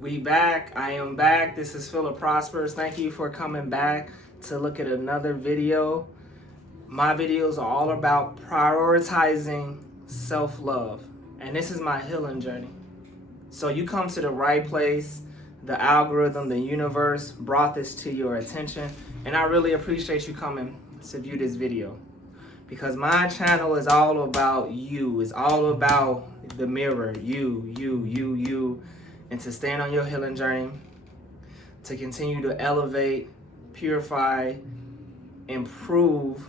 We back. I am back. This is Philip Prospers. Thank you for coming back to look at another video. My videos are all about prioritizing self-love, and this is my healing journey. So you come to the right place. The algorithm, the universe brought this to your attention, and I really appreciate you coming to view this video, because my channel is all about you. It's all about the mirror, you, and to stand on your healing journey, to continue to elevate, purify, improve,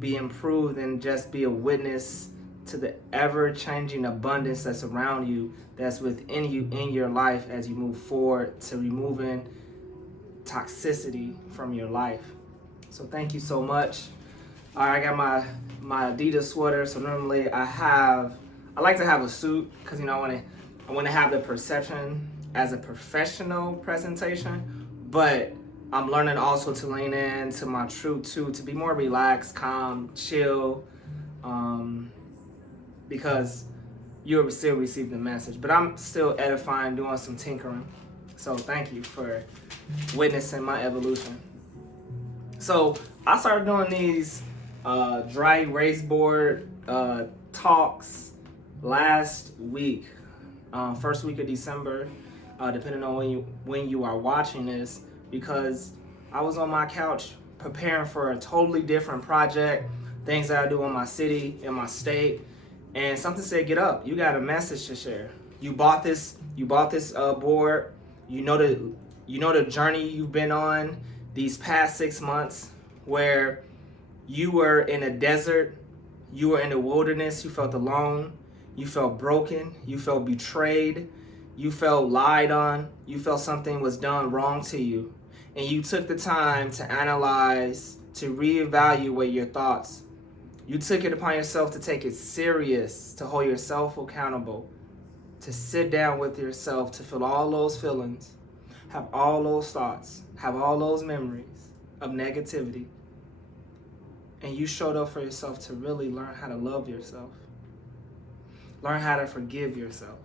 be improved, and just be a witness to the ever-changing abundance that's around you, that's within you in your life as you move forward to removing toxicity from your life. So thank you so much. All right, I got my Adidas sweater. So normally I like to have a suit because I want to have the perception as a professional presentation, but I'm learning also to lean into my truth too, to be more relaxed, calm, chill, because you'll still receive the message. But I'm still edifying, doing some tinkering. So thank you for witnessing my evolution. So I started doing these dry erase board talks last week, first week of December, depending on when you are watching this, because I was on my couch preparing for a totally different project, things that I do in my city, in my state, and something said, get up, you got a message to share. You bought this board. You know the journey you've been on these past 6 months, where you were in a desert, you were in the wilderness, you felt alone, you felt broken, you felt betrayed, you felt lied on, you felt something was done wrong to you. And you took the time to analyze, to reevaluate your thoughts. You took it upon yourself to take it serious, to hold yourself accountable, to sit down with yourself, to feel all those feelings, have all those thoughts, have all those memories of negativity. And you showed up for yourself to really learn how to love yourself, learn how to forgive yourself.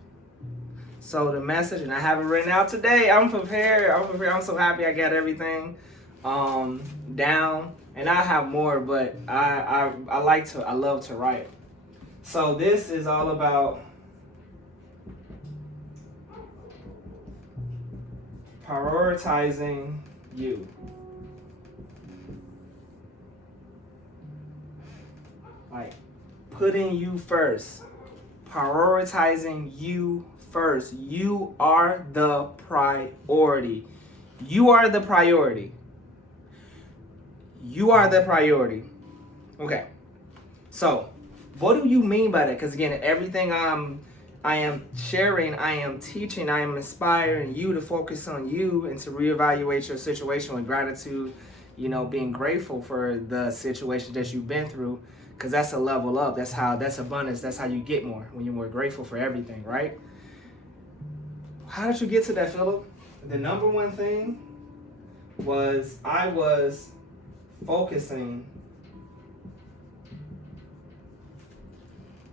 So the message, and I have it written out today. I'm prepared. I'm so happy I got everything down. And I have more, but I love to write. So this is all about prioritizing you. Like putting you first, prioritizing you first. You are the priority. You are the priority. You are the priority. Okay. So, what do you mean by that? Because again, everything I am sharing, I am teaching, I am inspiring you to focus on you and to reevaluate your situation with gratitude, being grateful for the situation that you've been through, because that's a level up. That's abundance. That's how you get more, when you're more grateful for everything, right? How did you get to that, Philip? The number one thing was I was focusing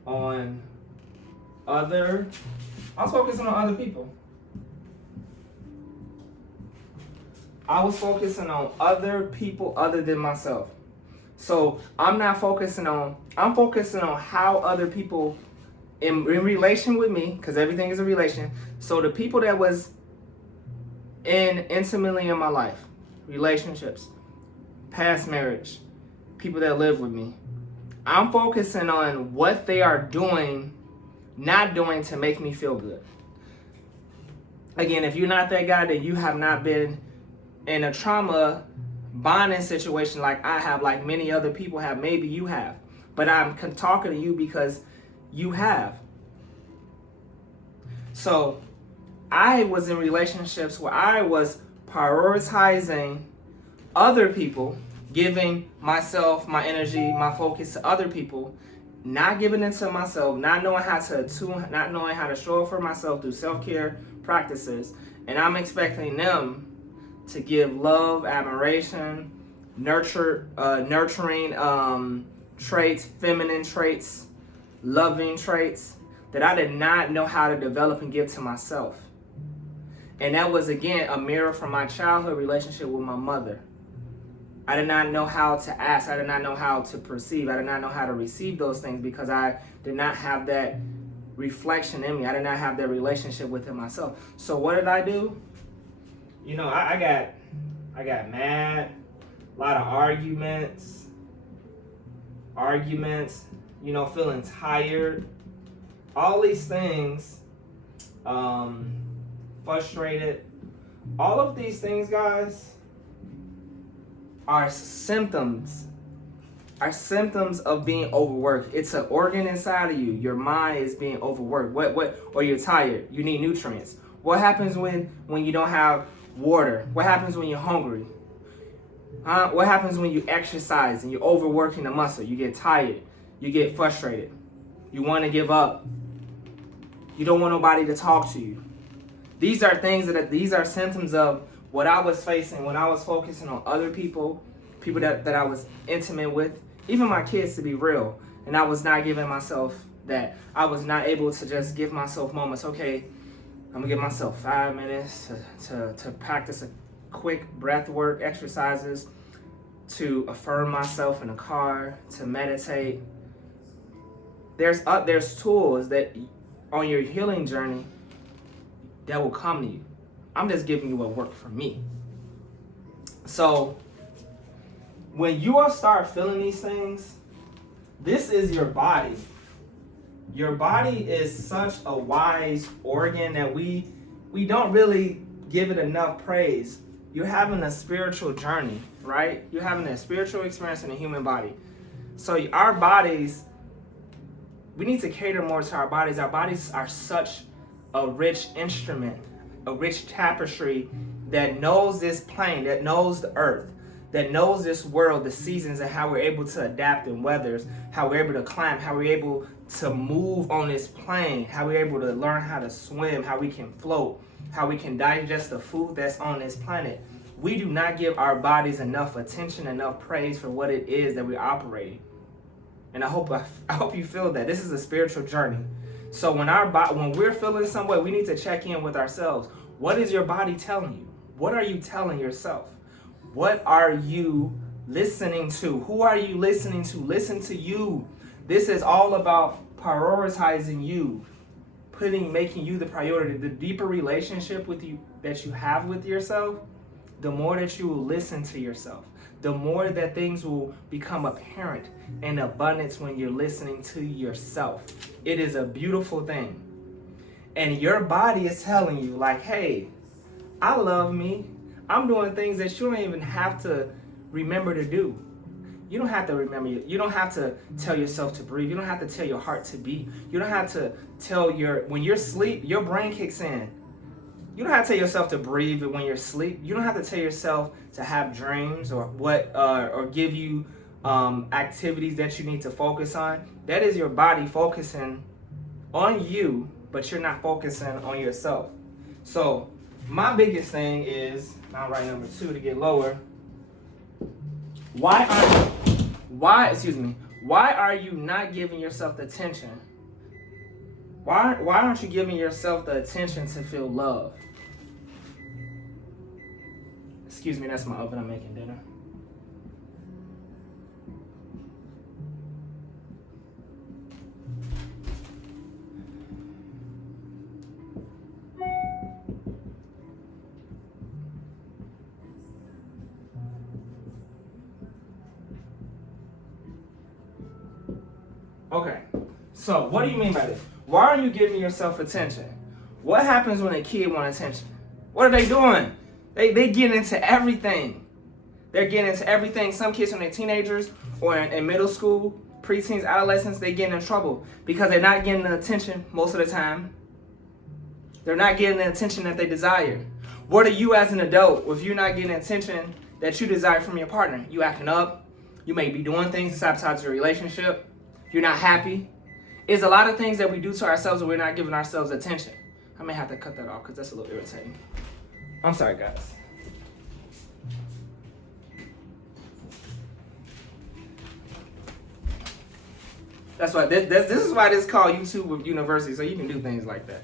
on other people. I was focusing on other people other than myself. So I'm focusing on how other people in relation with me, because everything is a relation. So the people that was intimately in my life, relationships, past marriage, people that live with me, I'm focusing on what they are doing, not doing to make me feel good. Again, if you're not that guy, then you have not been in a trauma bonding situation like I have, like many other people have. Maybe you have, but I'm talking to you because you have. So I was in relationships where I was prioritizing other people, giving myself, my energy, my focus to other people, not giving it to myself, not knowing how to show up for myself through self-care practices. And I'm expecting them to give love, admiration, nurturing traits, feminine traits, loving traits that I did not know how to develop and give to myself. And that was, again, a mirror from my childhood relationship with my mother. I did not know how to ask. I did not know how to perceive. I did not know how to receive those things because I did not have that reflection in me. I did not have that relationship within myself. So what did I do? You know, I got mad, a lot of arguments, you know, feeling tired, all these things, frustrated. All of these things, guys, are symptoms of being overworked. It's an organ inside of you. Your mind is being overworked. Or you're tired. You need nutrients. What happens when you don't have water? What happens when you're hungry? What happens when you exercise and you're overworking the muscle? You get tired. You get frustrated. You want to give up. You don't want nobody to talk to you. These are these are symptoms of what I was facing when I was focusing on other people that I was intimate with, even my kids, to be real. And I was not giving myself that. I was not able to just give myself moments. Okay, I'm gonna give myself 5 minutes to practice a quick breath work exercises, to affirm myself in the car, to meditate. There's tools that on your healing journey that will come to you. I'm just giving you what worked for me. So when you all start feeling these things, this is your body. Your body is such a wise organ that we don't really give it enough praise. You're having a spiritual journey, right? You're having a spiritual experience in the human body. So our bodies, we need to cater more to our bodies. Our bodies are such a rich instrument, a rich tapestry that knows this plane, that knows the earth, that knows this world, the seasons, and how we're able to adapt in weathers, how we're able to climb, how we're able to move on this plane, how we're able to learn how to swim, how we can float, how we can digest the food that's on this planet. We do not give our bodies enough attention, enough praise for what it is that we're operating. And I hope you feel that. This is a spiritual journey. So when we're feeling some way, we need to check in with ourselves. What is your body telling you? What are you telling yourself? What are you listening to? Who are you listening to? Listen to you. This is all about prioritizing you, making you the priority. The deeper relationship with you that you have with yourself, the more that you will listen to yourself, the more that things will become apparent in abundance when you're listening to yourself. It is a beautiful thing. And your body is telling you, like, hey, I love me. I'm doing things that you don't even have to remember to do. You don't have to remember. You don't have to tell yourself to breathe. You don't have to tell your heart to beat. You don't have to tell when you're asleep, your brain kicks in. You don't have to tell yourself to breathe when you're asleep. You don't have to tell yourself to have dreams or give you activities that you need to focus on. That is your body focusing on you, but you're not focusing on yourself. So my biggest thing is, now right number 2 to get lower. Why are you not giving yourself the attention? Why aren't you giving yourself the attention to feel love? Excuse me, that's my oven. I'm making dinner. Okay, so what do you mean by this? Why are you giving yourself attention? What happens when a kid wants attention? What are they doing? They get into everything. They're getting into everything. Some kids when they're teenagers or in middle school, preteens, adolescents, they get in trouble because they're not getting the attention most of the time. They're not getting the attention that they desire. What are you as an adult if you're not getting the attention that you desire from your partner? You acting up. You may be doing things to sabotage your relationship. You're not happy. It's a lot of things that we do to ourselves and we're not giving ourselves attention. I may have to cut that off because that's a little irritating. I'm sorry, guys. That's why this is why this is called YouTube University, so you can do things like that.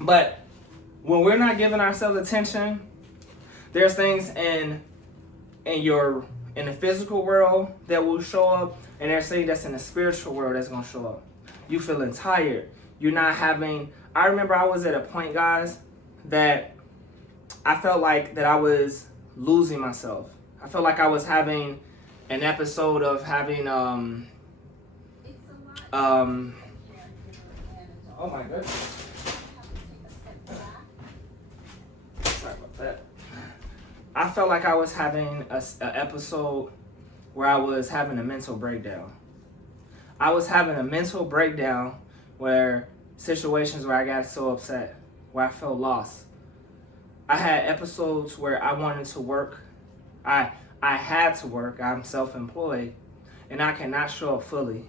But when we're not giving ourselves attention, there's things in the physical world that will show up, and there's things that's in the spiritual world that's gonna show up. You feeling tired. You're not having. I remember I was at a point, guys, that I felt like that I was losing myself. I felt like I was having an episode of having oh my goodness. Sorry about that. I felt like I was having an episode where I was having a mental breakdown. I was having a mental breakdown where situations where I got so upset, where I felt lost. I had episodes where I wanted to work. I had to work. I'm self-employed, and I cannot show up fully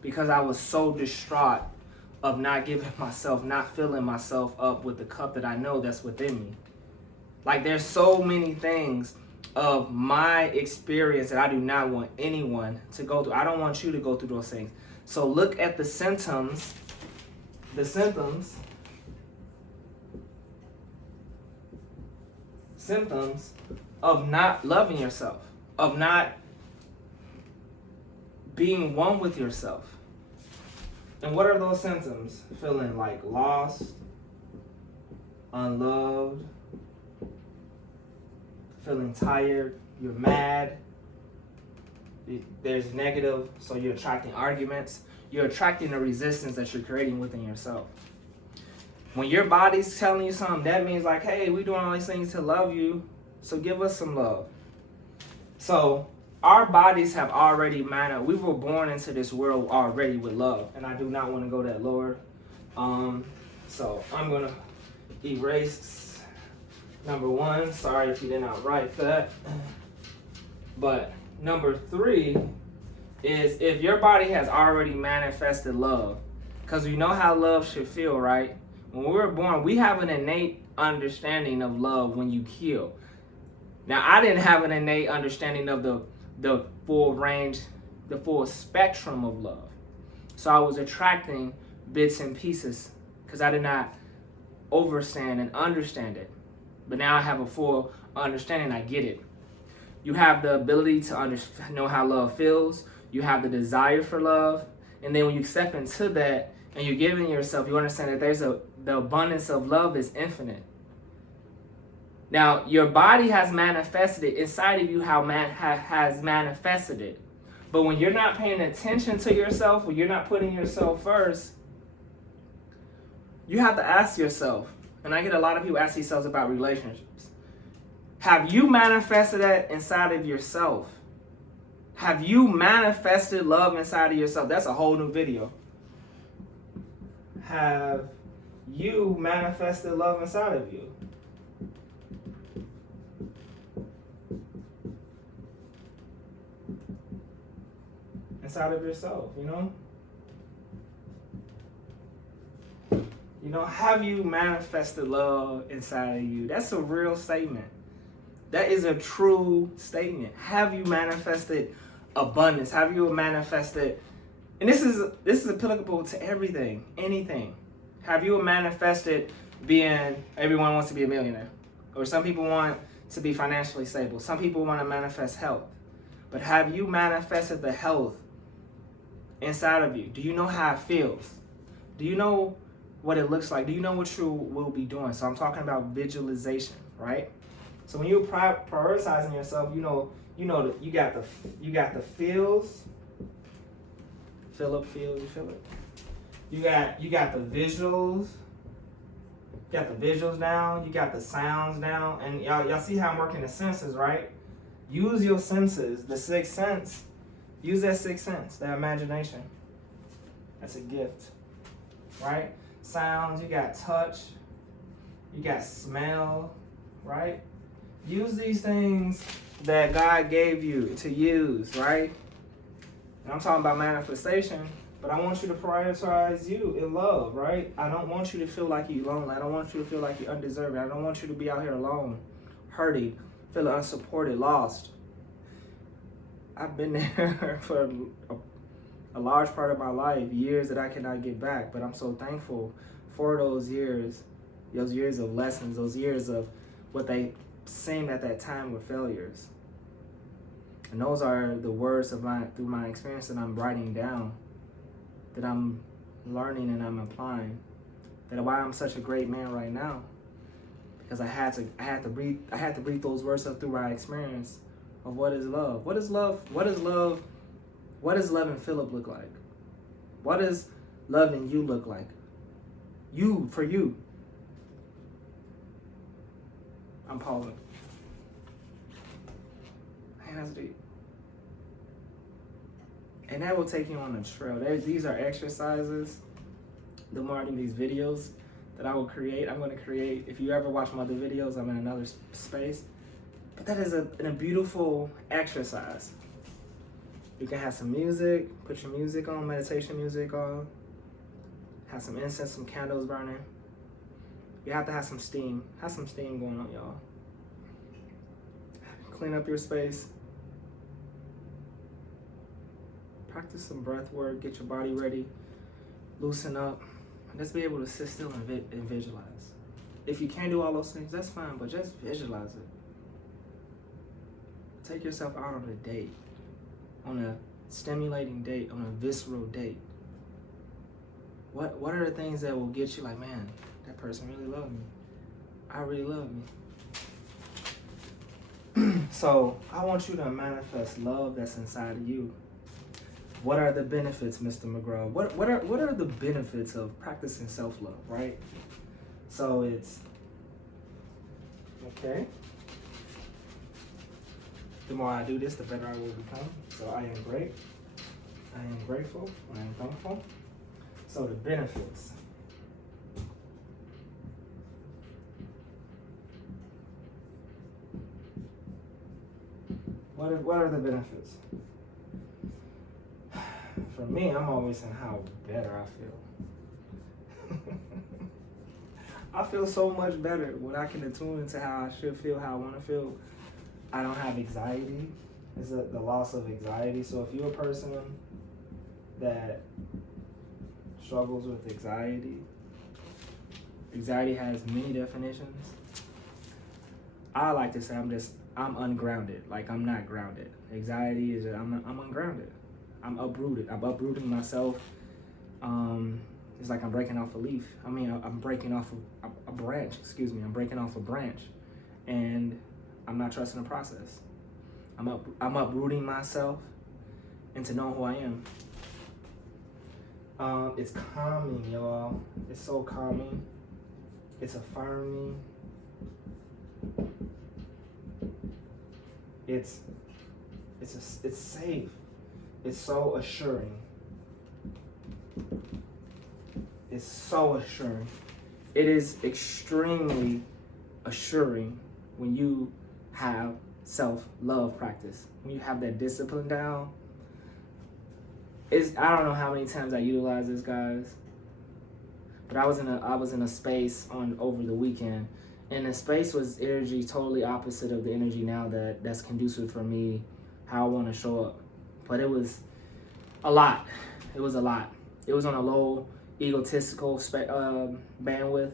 because I was so distraught of not giving myself, not filling myself up with the cup that I know that's within me. Like, there's so many things of my experience that I do not want anyone to go through. I don't want you to go through those things. So look at the symptoms of not loving yourself, of not being one with yourself. And what are those symptoms? Feeling like lost, unloved, feeling tired, you're mad, there's negative, so you're attracting arguments, you're attracting the resistance that you're creating within yourself. When your body's telling you something, that means like, hey, we're doing all these things to love you, so give us some love. So our bodies have already we were born into this world already with love, and I do not want to go that lower. So I'm gonna erase number 1. Sorry if you did not write that. But number 3 is if your body has already manifested love, because we know how love should feel, right? When we were born, we have an innate understanding of love when you kill. Now, I didn't have an innate understanding of the full range, the full spectrum of love. So I was attracting bits and pieces because I did not overstand and understand it. But now I have a full understanding. I get it. You have the ability to know how love feels. You have the desire for love. And then when you step into that and you're giving yourself, you understand that the abundance of love is infinite. Now, your body has manifested it. Inside of you has manifested it. But when you're not paying attention to yourself, when you're not putting yourself first, you have to ask yourself, and I get a lot of people ask themselves about relationships. Have you manifested that inside of yourself? Have you manifested love inside of yourself? That's a whole new video. Have you manifested love inside of you? Inside of yourself, you know? Have you manifested love inside of you? That's a real statement. That is a true statement. Have you manifested abundance? Have you manifested, and this is applicable to everything, anything. Have you manifested everyone wants to be a millionaire? Or some people want to be financially stable. Some people want to manifest health. But have you manifested the health inside of you? Do you know how it feels? Do you know what it looks like? Do you know what you will be doing? So I'm talking about visualization, right? So when you're prioritizing yourself, you got the feels. Philip feels, you feel it. You got the visuals. You got the visuals down. You got the sounds down, and y'all see how I'm working the senses, right? Use your senses, the sixth sense. Use that sixth sense, that imagination. That's a gift, right? Sounds, you got touch, you got smell, right? Use these things that God gave you to use, right? And I'm talking about manifestation, but I want you to prioritize you in love, right? I don't want you to feel like you're lonely. I don't want you to feel like you're undeserving. I don't want you to be out here alone, hurting, feeling unsupported, lost. I've been there for a large part of my life, years that I cannot get back, but I'm so thankful for those years those years of lessons, those years of what they seemed at that time were failures. And those are the words of through my experience that I'm writing down, that I'm learning and I'm applying. That why I'm such a great man right now, because I had to breathe those words up through my experience of what is love. What is love? What is love? What does love in Philip look like? What does love in you look like? You, for you. I'm pausing. Man, that's deep. And that will take you on a trail. These are exercises. The more I do these videos that I will create, I'm going to create. If you ever watch my other videos, I'm in another space. But that is a beautiful exercise. You can have some music, put your music on, meditation music on, have some incense, some candles burning. You have to have some steam. Have some steam going on, y'all. Clean up your space. Practice some breath work, get your body ready, loosen up. Just be able to sit still and visualize. If you can't do all those things, that's fine, but just visualize it. Take yourself out on a date, on a stimulating date, on a visceral date. What are the things that will get you like, man, that person really loved me. I really love me. So I want you to manifest love that's inside of you. What are the benefits, Mr. McGraw? What are the benefits of practicing self-love, right? So it's, okay. The more I do this, the better I will become. So I am great. I am grateful. I am thankful. So the benefits. What are the benefits? For me, I'm always saying how better I feel. I feel so much better when I can attune into how I should feel, how I want to feel. I don't have anxiety. It's the loss of anxiety. So if you're a person that struggles with anxiety, anxiety has many definitions. I like to say I'm ungrounded. Like I'm not grounded. Anxiety is I'm ungrounded. I'm uprooted. I'm uprooting myself. It's like I'm breaking off a leaf. I'm breaking off a branch. Excuse me. I'm breaking off a branch, and I'm not trusting the process. I'm uprooting myself into knowing who I am. It's calming, y'all. It's so calming. It's affirming. It's safe. It's so assuring. It's so assuring. It is extremely assuring when you have self-love practice. When you have that discipline down. I don't know how many times I utilize this, guys. But I was in a space over the weekend, and the space was energy totally opposite of the energy now that's conducive for me, how I want to show up. But it was a lot. It was a lot. It was on a low egotistical bandwidth,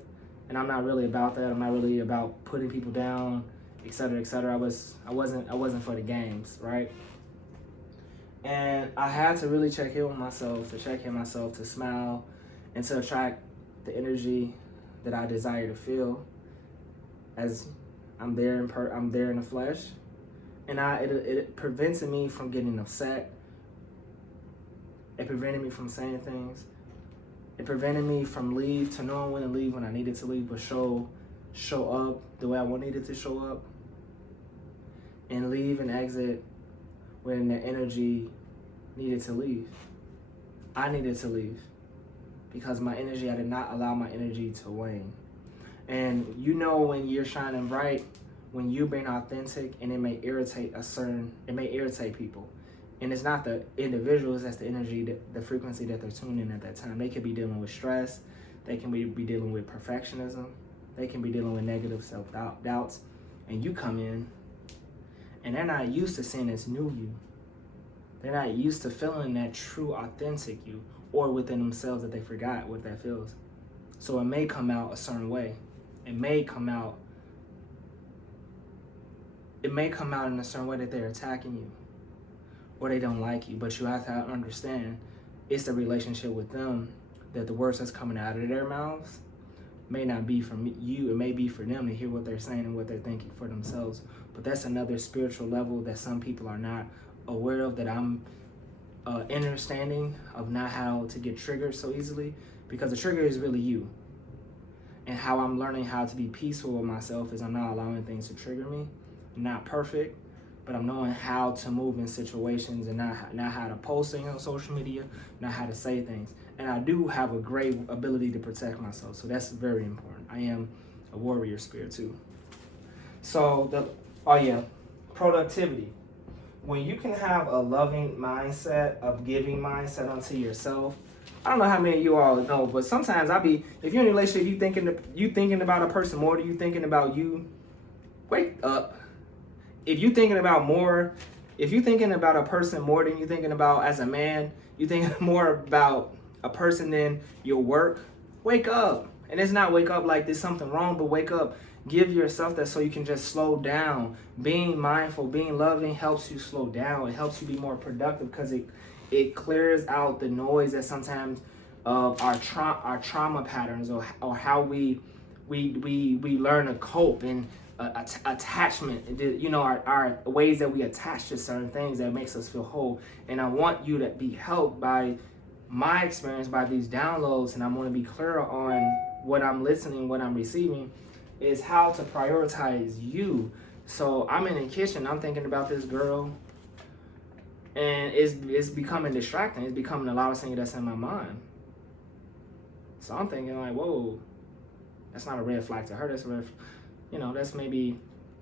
and I'm not really about that. I'm not really about putting people down, etc., etc. I wasn't for the games, right? And I had to really check in with myself, to smile, and to attract the energy that I desire to feel, as I'm there in the flesh. And it prevented me from getting upset. It prevented me from saying things. It prevented me from knowing when to leave when I needed to leave, but show up the way I needed to show up, and leave and exit when the energy needed to leave. I needed to leave because my energy, I did not allow my energy to wane. And you know when you're shining bright, when you're being authentic, and it may irritate people. And it's not the individuals, that's the energy, the frequency that they're tuning in at that time. They could be dealing with stress. They can be dealing with perfectionism. They can be dealing with negative self-doubts. And you come in, and they're not used to seeing this new you. They're not used to feeling that true, authentic you, or within themselves that they forgot what that feels. So it may come out a certain way. It may come out in a certain way that they're attacking you or they don't like you, but you have to understand it's the relationship with them, that the words that's coming out of their mouths may not be from you. It may be for them to hear what they're saying and what they're thinking for themselves. But that's another spiritual level that some people are not aware of, that I'm understanding of, not how to get triggered so easily, because the trigger is really you. And how I'm learning how to be peaceful with myself is I'm not allowing things to trigger me. I'm not perfect, but I'm knowing how to move in situations, and not how to post things on social media, not how to say things. And I do have a great ability to protect myself, so that's very important. I am a warrior spirit too. So productivity. When you can have a loving mindset, of giving mindset unto yourself. I don't know how many of you all know, but sometimes if you're in a relationship, you thinking about a person more than you thinking about you. Wake up. If you're thinking about a person more than you're thinking about as a man, you think more about a person than your work, wake up. And it's not wake up like there's something wrong, but wake up. Give yourself that so you can just slow down. Being mindful, being loving helps you slow down. It helps you be more productive because it clears out the noise that sometimes of our trauma patterns, or how we learn to cope, and attachment, our ways that we attach to certain things that makes us feel whole. And I want you to be helped by my experience, by these downloads, and I'm going to be clear on what I'm listening, what I'm receiving, is how to prioritize you. So I'm in the kitchen, I'm thinking about this girl, and it's becoming distracting. It's becoming a lot of things that's in my mind. So I'm thinking like, whoa, that's not a red flag to her. That's a red, that's maybe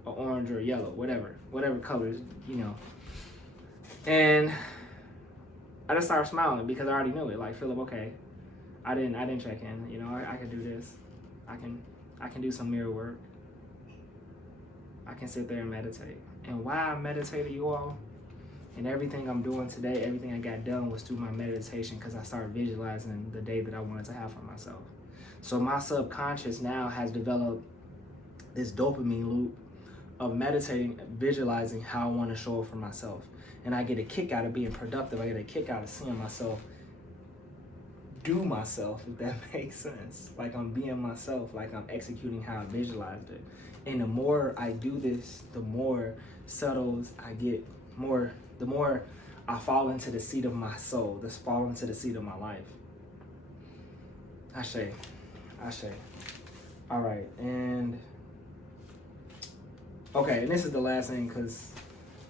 an orange or yellow, whatever colors, And I just started smiling because I already knew it. Like, Philip, okay, I didn't check in. I can do this. I can do some mirror work. I can sit there and meditate. And why I meditated, you all, and everything I'm doing today, everything I got done was through my meditation, because I started visualizing the day that I wanted to have for myself. So my subconscious now has developed this dopamine loop of meditating, visualizing how I want to show up for myself. And I get a kick out of being productive. I get a kick out of seeing myself do myself, if that makes sense. Like I'm being myself, like I'm executing how I visualized it. And the more I do this, the more subtle I get, the more I fall into the seat of my soul, fall into the seat of my life. Ashe. All right, and okay, and this is the last thing, because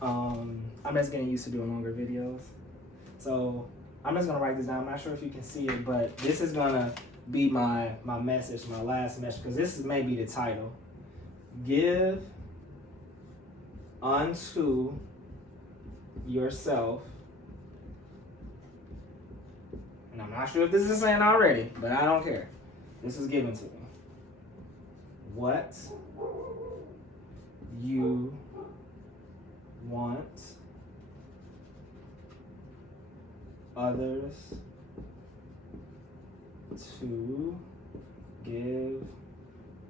I'm just getting used to doing longer videos. So I'm just gonna write this down. I'm not sure if you can see it, but this is gonna be my message, my last message, because this is maybe the title. Give unto yourself, and I'm not sure if this is saying already, but I don't care. This is given to me. What you want others to give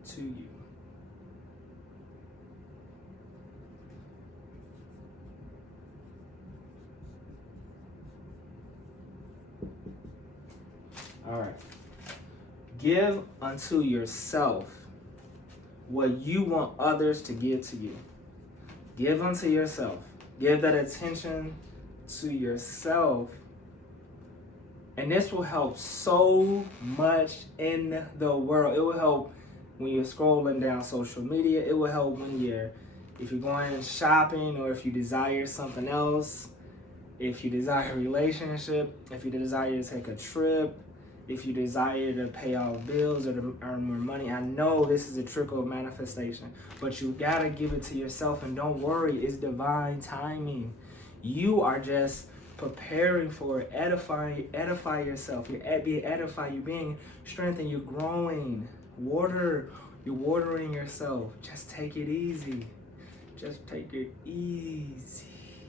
to you. All right. Give unto yourself what you want others to give to you. Give unto yourself. Give that attention to yourself. And this will help so much in the world. It will help when you're scrolling down social media. It will help if you're going shopping, or if you desire something else, if you desire a relationship, if you desire to take a trip, if you desire to pay off bills or to earn more money. I know this is a trickle of manifestation, but you gotta give it to yourself, and don't worry, it's divine timing. You are just preparing for it. Edify yourself. You're being edified, you're being strengthened, you're growing. You're watering yourself. Just take it easy. Just take it easy.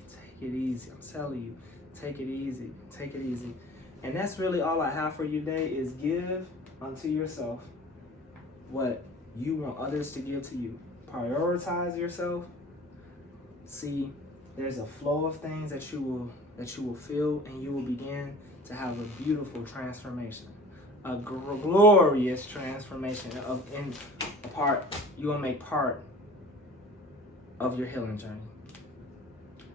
Take it easy. I'm telling you, take it easy. Take it easy. And that's really all I have for you today, is give unto yourself what you want others to give to you. Prioritize yourself. See, there's a flow of things that you will feel, and you will begin to have a beautiful transformation, a glorious transformation you will make part of your healing journey.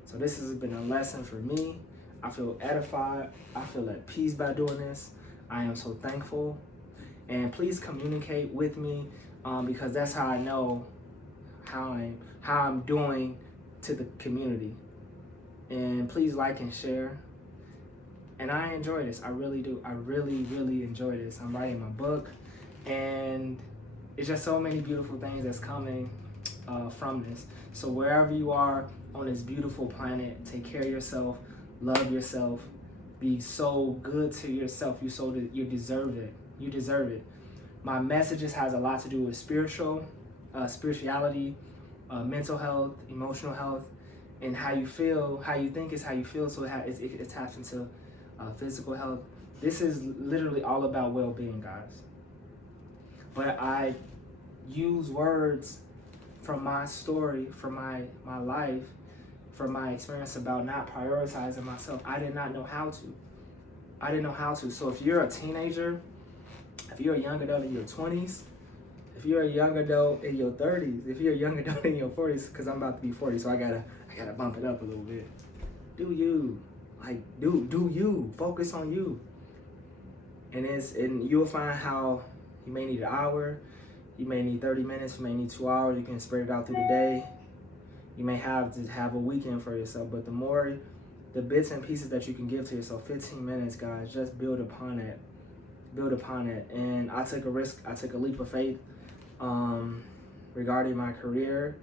So this has been a lesson for me. I feel edified. I feel at peace by doing this. I am so thankful. And please communicate with me, because that's how I know how I'm doing to the community. And please like and share. And I enjoy this. I really do. I really, really enjoy this. I'm writing my book, and it's just so many beautiful things that's coming from this. So wherever you are on this beautiful planet, take care of yourself, love yourself, be so good to yourself. You deserve it. You deserve it. My messages has a lot to do with spirituality, mental health, emotional health, and how you feel. How you think is how you feel. So it taps into physical health. This is literally all about well-being, guys. But I use words from my story, from my life, from my experience about not prioritizing myself. I did not know how to. So if you're a teenager, if you're a young adult in your 20s, if you're a young adult in your 30s, if you're a young adult in your 40s, because I'm about to be 40, so I gotta bump it up a little bit. Do you. Do you. Focus on you. And you'll find how you may need an hour, you may need 30 minutes, you may need 2 hours. You can spread it out through the day. You may have to have a weekend for yourself, but the bits and pieces that you can give to yourself, 15 minutes, guys, just build upon it. And I took a risk, I took a leap of faith regarding my career,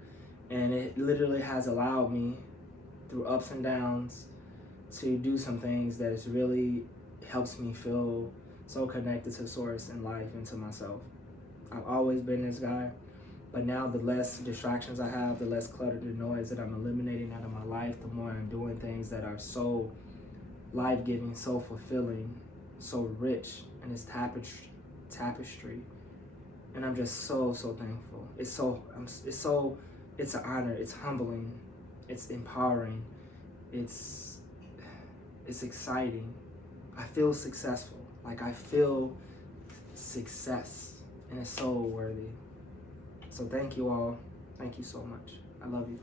and it literally has allowed me, through ups and downs, to do some things that has really helps me feel so connected to source in life and to myself. I've always been this guy, but now the less distractions I have, the less clutter, the noise that I'm eliminating out of my life, the more I'm doing things that are so life-giving, so fulfilling, so rich in this tapestry. And I'm just so thankful. It's an honor. It's humbling. It's empowering. It's exciting. I feel successful. I feel success, and it's so worthy. So thank you all. Thank you so much. I love you.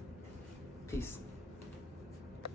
Peace.